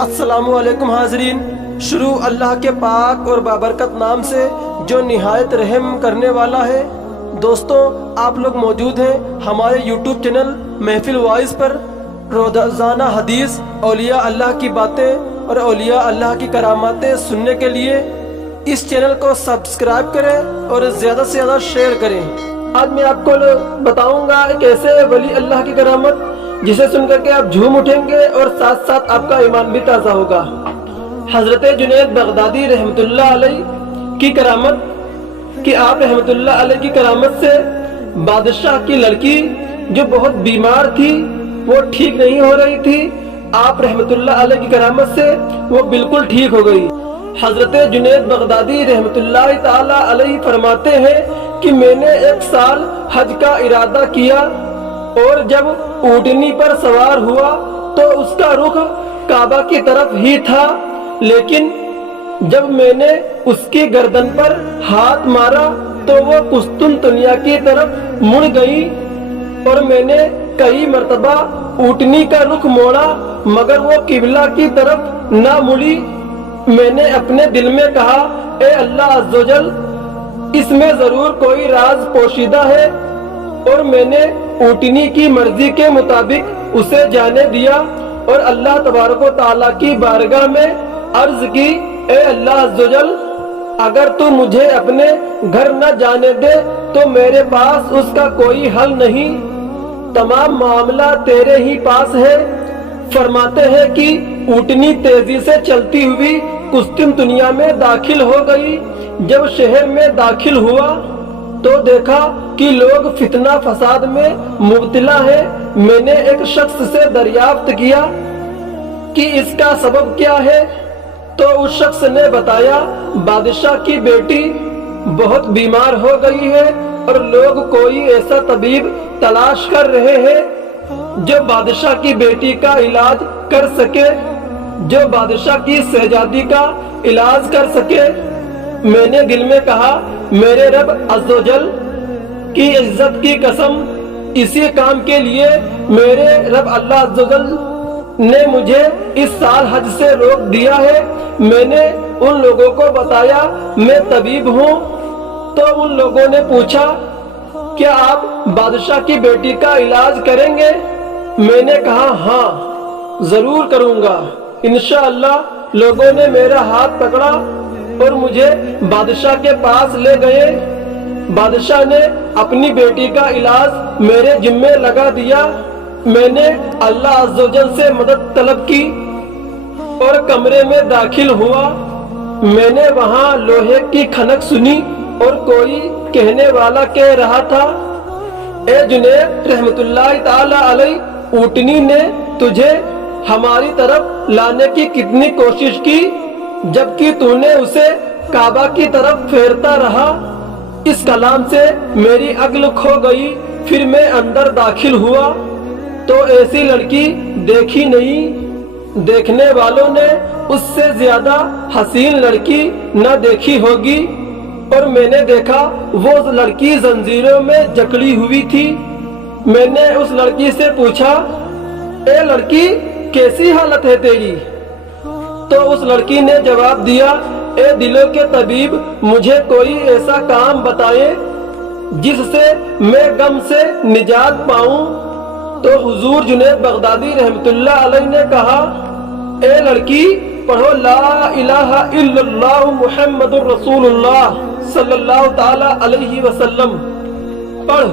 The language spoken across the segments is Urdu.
السلام علیکم حاضرین، شروع اللہ کے پاک اور بابرکت نام سے جو نہایت رحم کرنے والا ہے۔ دوستوں، آپ لوگ موجود ہیں ہمارے یوٹیوب چینل محفل وائس پر۔ روزانہ حدیث، اولیاء اللہ کی باتیں اور اولیاء اللہ کی کراماتیں سننے کے لیے اس چینل کو سبسکرائب کریں اور زیادہ سے زیادہ شیئر کریں۔ آج میں آپ کو بتاؤں گا ایک ایسے ولی اللہ کی کرامت جسے سن کر کے آپ جھوم اٹھیں گے اور ساتھ ساتھ آپ کا ایمان بھی تازہ ہوگا۔ حضرت جنید بغدادی رحمت اللہ علیہ کی کرامت کہ آپ رحمت اللہ علیہ کی کرامت سے بادشاہ کی لڑکی جو بہت بیمار تھی، وہ ٹھیک نہیں ہو رہی تھی، آپ رحمت اللہ علیہ کی کرامت سے وہ بالکل ٹھیک ہو گئی۔ حضرت جنید بغدادی رحمت اللہ تعالی علیہ فرماتے ہیں کہ میں نے ایک سال حج کا ارادہ کیا اور جب اونٹنی پر سوار ہوا تو اس کا رخ کعبہ کی طرف ہی تھا، لیکن جب میں نے اس کی گردن پر ہاتھ مارا تو وہ قسطنطنیہ کی طرف مڑ گئی، اور میں نے کئی مرتبہ اونٹنی کا رخ موڑا مگر وہ قبلہ کی طرف نہ مڑی۔ میں نے اپنے دل میں کہا، اے اللہ عز و جل، اس میں ضرور کوئی راز پوشیدہ ہے، اور میں نے اونٹنی کی مرضی کے مطابق اسے جانے دیا اور اللہ تبارک و تعالیٰ کی بارگاہ میں عرض کی، اے اللہ عز و جل، اگر تو مجھے اپنے گھر نہ جانے دے تو میرے پاس اس کا کوئی حل نہیں، تمام معاملہ تیرے ہی پاس ہے۔ فرماتے ہیں کہ اونٹنی تیزی سے چلتی ہوئی قسطنطنیہ میں داخل ہو گئی۔ جب شہر میں داخل ہوا تو دیکھا کہ لوگ فتنہ فساد میں مبتلا ہے۔ میں نے ایک شخص سے دریافت کیا کہ اس کا سبب کیا ہے، تو اس شخص نے بتایا، بادشاہ کی بیٹی بہت بیمار ہو گئی ہے اور لوگ کوئی ایسا طبیب تلاش کر رہے ہیں جو بادشاہ کی بیٹی کا علاج کر سکے، جو بادشاہ کی شہزادی کا علاج کر سکے۔ میں نے دل میں کہا، میرے رب عز و جل کی عزت کی قسم، اسی کام کے لیے میرے رب اللہ عز و جل نے مجھے اس سال حج سے روک دیا ہے۔ میں نے ان لوگوں کو بتایا میں طبیب ہوں، تو ان لوگوں نے پوچھا، کیا آپ بادشاہ کی بیٹی کا علاج کریں گے؟ میں نے کہا، ہاں ضرور کروں گا انشاءاللہ۔ لوگوں نے میرا ہاتھ پکڑا اور مجھے بادشاہ کے پاس لے گئے۔ بادشاہ نے اپنی بیٹی کا علاج میرے ذمے لگا دیا۔ میں نے اللہ عز و جل سے مدد طلب کی اور کمرے میں داخل ہوا۔ میں نے وہاں لوہے کی کھنک سنی اور کوئی کہنے والا کہہ رہا تھا، اے جنید رحمت اللہ تعالی علیہ، اونٹنی نے تجھے ہماری طرف لانے کی کتنی کوشش کی جبکہ تو نے اسے کعبہ کی طرف پھیرتا رہا۔ اس کلام سے میری عقل کھو گئی۔ پھر میں اندر داخل ہوا تو ایسی لڑکی دیکھی نہیں، دیکھنے والوں نے اس سے زیادہ حسین لڑکی نہ دیکھی ہوگی، اور میں نے دیکھا وہ لڑکی زنجیروں میں جکڑی ہوئی تھی۔ میں نے اس لڑکی سے پوچھا، اے لڑکی، کیسی حالت ہے تیری؟ تو اس لڑکی نے جواب دیا، اے دلوں کے طبیب، مجھے کوئی ایسا کام بتائیں جس سے میں غم سے نجات پاؤں۔ تو حضور جنید بغدادی رحمت اللہ علیہ نے کہا، اے لڑکی، پڑھو لا الہ الا اللہ محمد الرسول اللہ صلی اللہ تعالی علیہ وسلم۔ پڑھ۔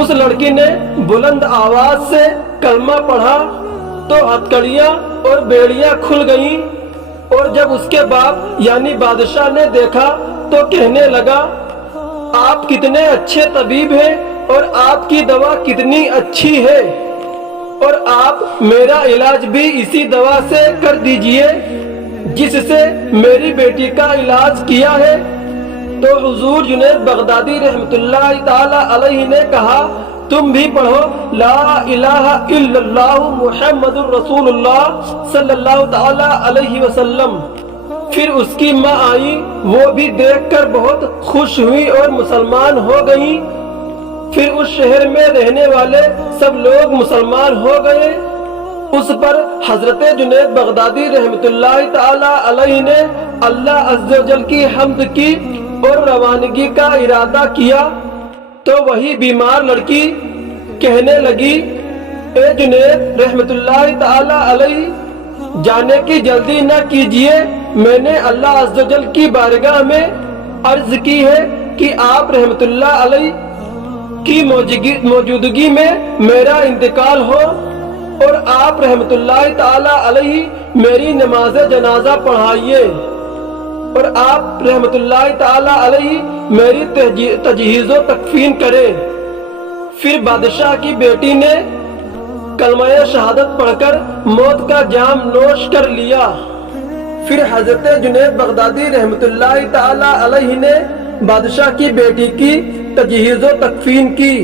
اس لڑکی نے بلند آواز سے کلمہ پڑھا تو ہتھکڑیاں اور بیڑیاں کھل گئیں، اور جب اس کے باپ یعنی بادشاہ نے دیکھا تو کہنے لگا، آپ کتنے اچھے طبیب ہیں اور آپ کی دوا کتنی اچھی ہے، اور آپ میرا علاج بھی اسی دوا سے کر دیجئے جس سے میری بیٹی کا علاج کیا ہے۔ تو حضور جنید بغدادی رحمت اللہ تعالی علیہ نے کہا، تم بھی پڑھو لا الہ الا اللہ محمد الرسول اللہ صلی اللہ تعالی علیہ وسلم۔ پھر اس کی ماں آئی، وہ بھی دیکھ کر بہت خوش ہوئی اور مسلمان ہو گئیں۔ پھر اس شہر میں رہنے والے سب لوگ مسلمان ہو گئے۔ اس پر حضرت جنید بغدادی رحمت اللہ تعالی علیہ نے اللہ عز و جل کی حمد کی اور روانگی کا ارادہ کیا تو وہی بیمار لڑکی کہنے لگی، اے جنید رحمت اللہ تعالی علیہ، جانے کی جلدی نہ کیجیے، میں نے اللہ عز و جل کی بارگاہ میں عرض کی ہے کہ آپ رحمت اللہ علیہ کی موجودگی میں میرا انتقال ہو اور آپ رحمت اللہ تعالی علیہ میری نماز جنازہ پڑھائیے اور آپ رحمت اللہ تعالی علیہ میری تجہیز و تکفین کریں۔ پھر بادشاہ کی بیٹی نے کلمہ شہادت پڑھ کر موت کا جام نوش کر لیا۔ پھر حضرت جنید بغدادی رحمت اللہ تعالی علیہ نے بادشاہ کی بیٹی کی تجہیز و تکفین کی۔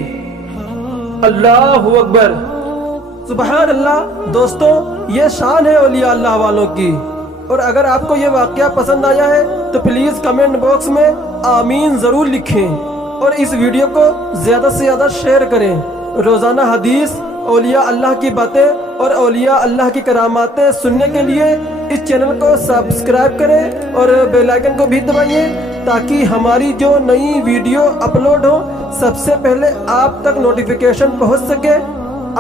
اللہ اکبر، سبحان اللہ۔ دوستوں، یہ شان ہے اولیاء اللہ والوں کی، اور اگر آپ کو یہ واقعہ پسند آیا ہے تو پلیز کمنٹ باکس میں آمین ضرور لکھیں اور اس ویڈیو کو زیادہ سے زیادہ شیئر کریں۔ روزانہ حدیث، اولیاء اللہ کی باتیں اور اولیاء اللہ کی کراماتیں سننے کے لیے اس چینل کو سبسکرائب کریں اور بیل آئیکن کو بھی دبائیے تاکہ ہماری جو نئی ویڈیو اپلوڈ ہو سب سے پہلے آپ تک نوٹیفیکیشن پہنچ سکے۔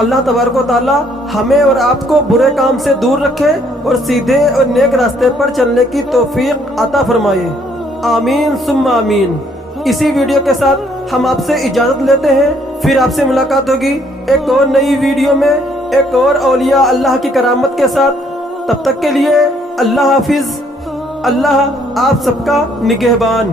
اللہ تبارک و تعالی ہمیں اور آپ کو برے کام سے دور رکھے اور سیدھے اور نیک راستے پر چلنے کی توفیق عطا فرمائے، آمین ثم آمین۔ اسی ویڈیو کے ساتھ ہم آپ سے اجازت لیتے ہیں، پھر آپ سے ملاقات ہوگی ایک اور نئی ویڈیو میں ایک اور اولیاء اللہ کی کرامت کے ساتھ۔ تب تک کے لیے اللہ حافظ، اللہ آپ سب کا نگہبان۔